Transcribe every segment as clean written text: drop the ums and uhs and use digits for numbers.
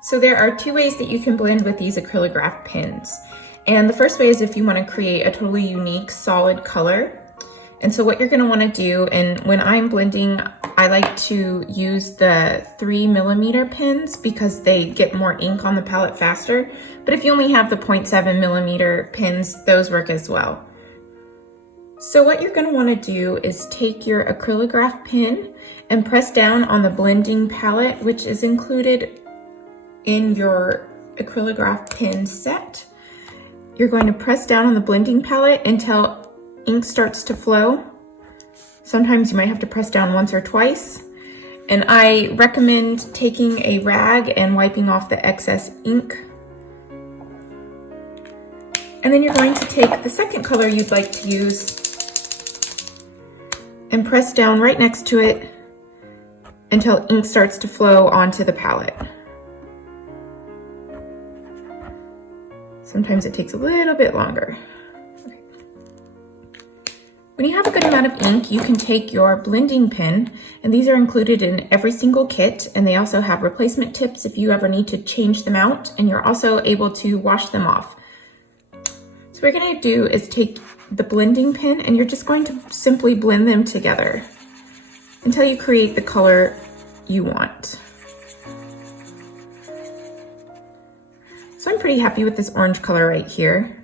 So there are two ways that you can blend with these acrylograph pens. And the first way is if you want to create a totally unique solid color. And so what you're going to want to do, and when I'm blending, I like to use the 3mm pens because they get more ink on the palette faster. But if you only have the 0.7mm pens, those work as well. So what you're going to want to do is take your acrylograph pen and press down on the blending palette, which is included in your acrylograph pen set. You're going to press down on the blending palette until ink starts to flow. Sometimes you might have to press down once or twice. And I recommend taking a rag and wiping off the excess ink. And then you're going to take the second color you'd like to use and press down right next to it until ink starts to flow onto the palette. Sometimes it takes a little bit longer. Okay. When you have a good amount of ink, you can take your blending pen, and these are included in every single kit, and they also have replacement tips if you ever need to change them out, and you're also able to wash them off. So what you're going to do is take the blending pen, and you're just going to simply blend them together until you create the color you want. So I'm pretty happy with this orange color right here.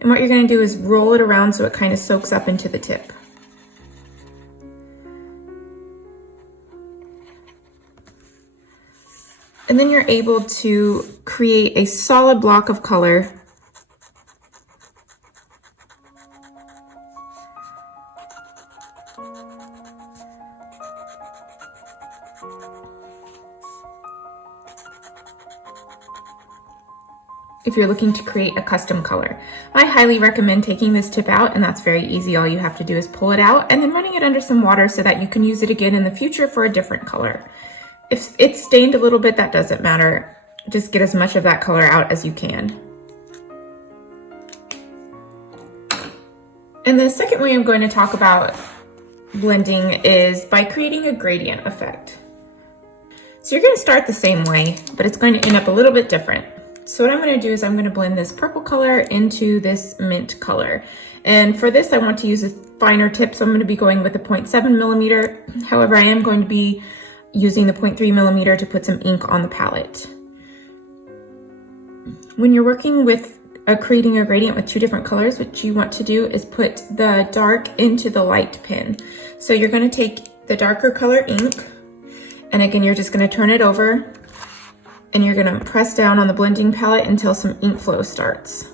And what you're going to do is roll it around so it kind of soaks up into the tip. And then you're able to create a solid block of color . If you're looking to create a custom color. I highly recommend taking this tip out, and that's very easy. All you have to do is pull it out and then running it under some water so that you can use it again in the future for a different color. If it's stained a little bit, that doesn't matter. Just get as much of that color out as you can. And the second way I'm going to talk about blending is by creating a gradient effect. So you're going to start the same way, but it's going to end up a little bit different. So what I'm going to do is I'm going to blend this purple color into this mint color. And for this, I want to use a finer tip, so I'm going to be going with the 0.7mm. However, I am going to be using the 0.3mm to put some ink on the palette. When you're working with creating a gradient with two different colors, what you want to do is put the dark into the light pen. So you're going to take the darker color ink, and again, you're just going to turn it over. And you're going to press down on the blending palette until some ink flow starts.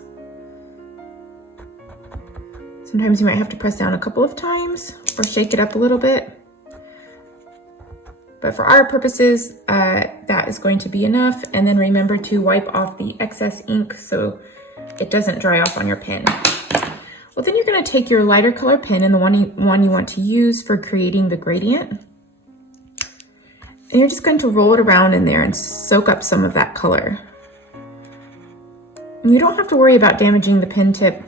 Sometimes you might have to press down a couple of times or shake it up a little bit. But for our purposes, that is going to be enough. And then remember to wipe off the excess ink so it doesn't dry off on your pen. Well, then you're going to take your lighter color pen and the one you want to use for creating the gradient. And you're just going to roll it around in there and soak up some of that color. And you don't have to worry about damaging the pen tip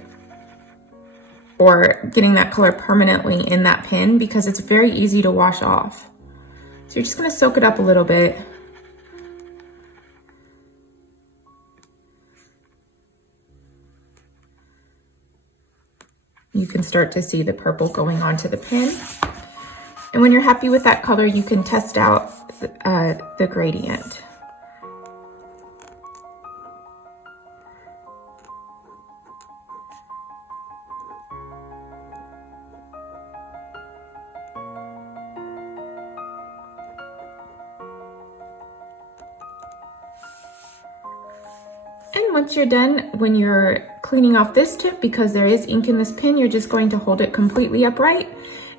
or getting that color permanently in that pen because it's very easy to wash off. So you're just going to soak it up a little bit. You can start to see the purple going onto the pen. And when you're happy with that color, you can test out the gradient. And once you're done, when you're cleaning off this tip, because there is ink in this pen, you're just going to hold it completely upright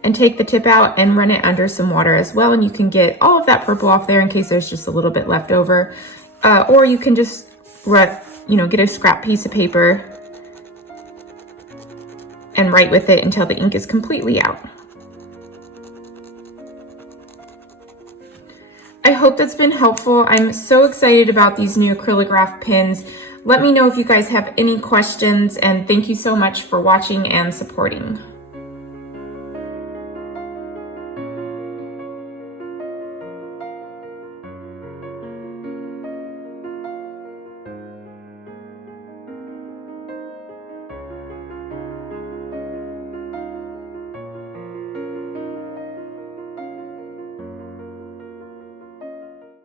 and take the tip out and run it under some water as well. And you can get all of that purple off there in case there's just a little bit left over. Or you can just get a scrap piece of paper and write with it until the ink is completely out. I hope that's been helpful. I'm so excited about these new acrylograph pens. Let me know if you guys have any questions, and thank you so much for watching and supporting.